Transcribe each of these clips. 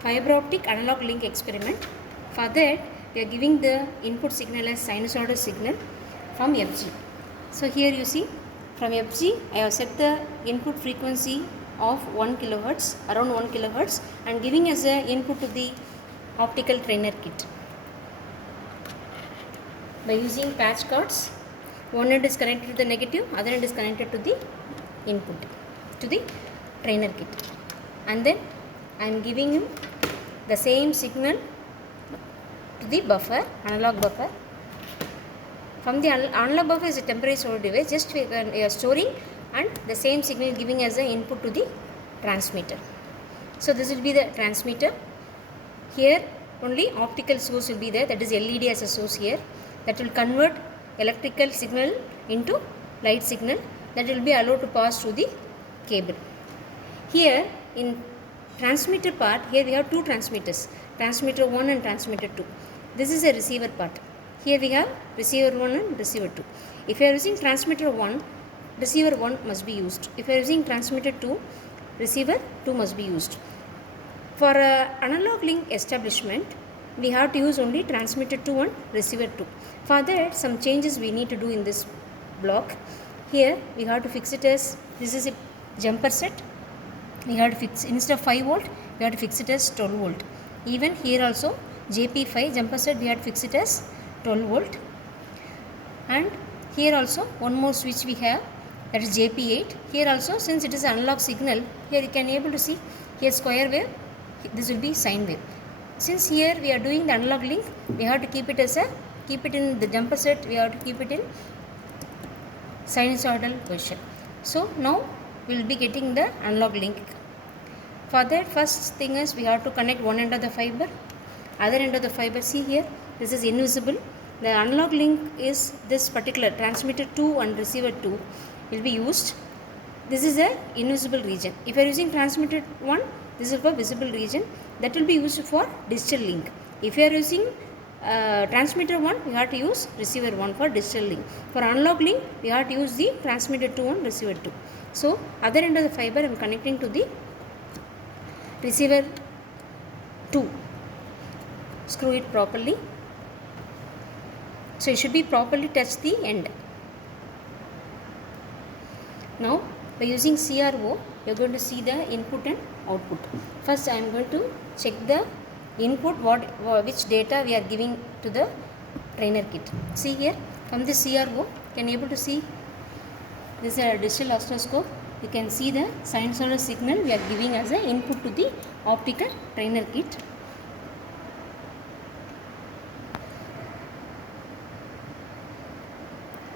fiber optic analog link experiment. For that, we are giving the input signal as sinusoidal signal from FG. So here you see, from FG I have set the input frequency of 1 kilohertz, around 1 kilohertz, and giving as a input to the optical trainer kit. By using patch cords, one end is connected to the negative, other end is connected to the input, to the trainer kit, and then I am giving him the same signal to the buffer, analog buffer. From the analog buffer is a temporary storage device, just we are storing, and the same signal giving as an input to the transmitter. So this will be the transmitter. Here only optical source will be there, that is LED as a source here, that will convert electrical signal into light signal that will be allowed to pass through the cable. Here in transmitter part, here we have two transmitters, transmitter 1 and transmitter 2. This is a receiver part. Here we have receiver 1 and receiver 2. If you are using transmitter 1, receiver 1 must be used. If you are using transmitter 2, receiver 2 must be used. For analog link establishment, we have to use only transmitter 2 and receiver 2. For that, some changes we need to do in this block. Here we have to fix it as, this is a jumper set. We have to fix, instead of 5 volt, we have to fix it as 12 volt. Even here also, JP5 jumper set, we have to fix it as 12 volt. And here also, one more switch we have, that is JP8. Here also, since it is analog signal, here you can able to see, here square wave, this will be sine wave. Since here we are doing the analog link, we have to keep it as a, keep it in the jumper set, we have to keep it in sinusoidal position. So now we will be getting the analog link. For that, first thing is we have to connect one end of the fiber, other end of the fiber. See here, this is invisible. The analog link is this particular transmitter 2 and receiver 2 will be used. This is a invisible region. If you are using transmitter 1, this is for visible region, that will be used for digital link. If you are using transmitter 1, you have to use receiver 1 for digital link. For analog link, we have to use the transmitter 2 and receiver 2. So other end of the fiber I am connecting to the receiver 2. Screw it properly. So it should be properly touch the end. Now by using CRO, you are going to see the input and output. First I am going to check the input, which data we are giving to the trainer kit. See here, from the CRO, you can able to see this is a digital oscilloscope. You can see the sinusoidal signal we are giving as an input to the optical trainer kit.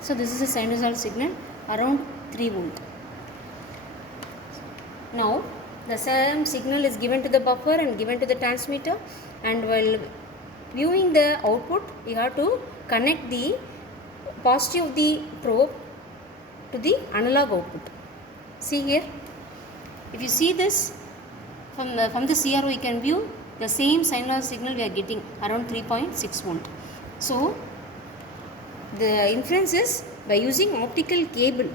So this is a sinusoidal signal around 3 volt. Now the same signal is given to the buffer and given to the transmitter, and while viewing the output, we have to connect the positive of the probe to the analog output. See here, if you see this from the CRO, you can view the same sinusoidal signal we are getting around 3.6 volt. So the inference is by using optical cable.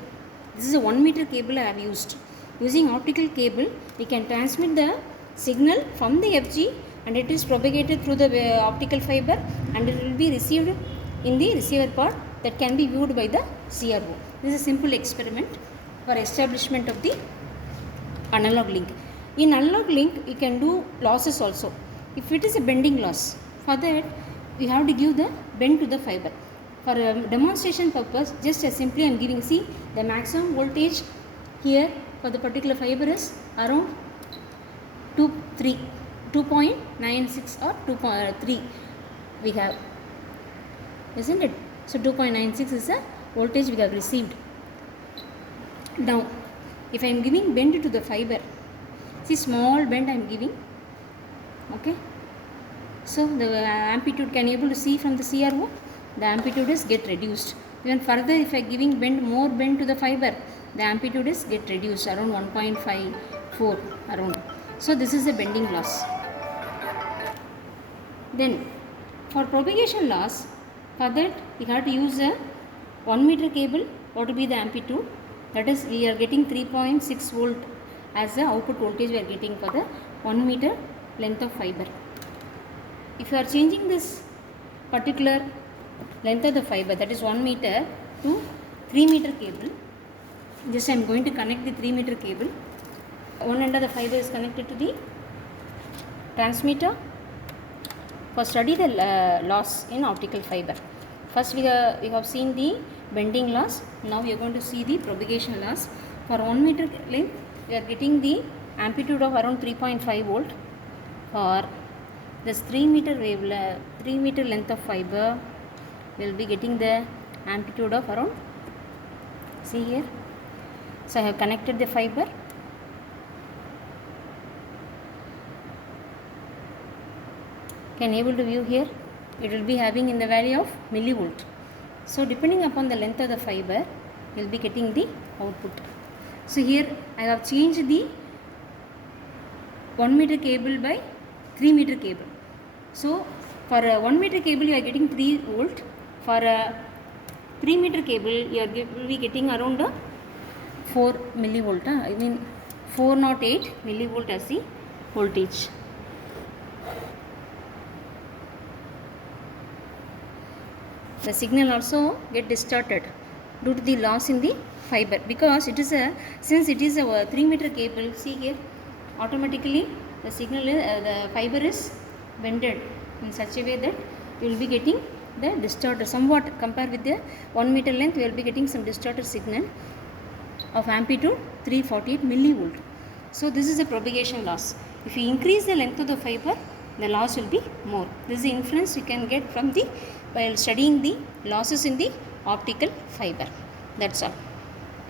This is a 1 meter cable I have used. Using optical cable, we can transmit the signal from the FG, and it is propagated through the optical fiber, and it will be received in the receiver part that can be viewed by the CRO. This is a simple experiment for establishment of the analog link. In analog link, you can do losses also. If it is a bending loss, for that we have to give the bend to the fiber. For demonstration purpose, just as simply I am giving, see the maximum voltage here for the particular fiber is around 2.96 or 2.3 we have, isn't it? So 2.96 is the voltage we have received. Now if I am giving bend to the fiber, see small bend I am giving, okay. So the amplitude can able to see from the CRO, the amplitude is get reduced. Even further, if I am giving more bend to the fiber, the amplitude is get reduced around 1.54 around. So this is a bending loss. Then for propagation loss, for that we have to use a 1 meter cable. What will be the amplitude? That is, we are getting 3.6 volt as the output voltage we are getting for the 1 meter length of fiber. If you are changing this particular length of the fiber, that is 1 meter to 3 meter cable, just I am going to connect the 3 meter cable. One end of the fiber is connected to the transmitter. For study the loss in optical fiber, first we have seen the bending loss. Now we are going to see the propagation loss. For 1 meter length, we are getting the amplitude of around 3.5 volt. For this 3 meter wave 3 meter length of fiber, we will be getting the amplitude of around, see here. So I have connected the fiber. Can able to view here, it will be having in the value of millivolt. So depending upon the length of the fiber, you will be getting the output. So here I have changed the 1 meter cable by 3 meter cable. So for a 1 meter cable you are getting 3 volt. For a 3 meter cable you will be getting around 4 millivolt. I mean 408 millivolt as the voltage. The signal also get distorted due to the loss in the fiber, because it is since it is a 3 meter cable. See here, automatically the signal the fiber is bended in such a way that you will be getting the distorted somewhat. Compared with the 1 meter length, we will be getting some distorted signal of amplitude 348 millivolt. So this is a propagation loss. If you increase the length of the fiber, the loss will be more. This is the inference you can get from the while studying the losses in the optical fiber. That's all.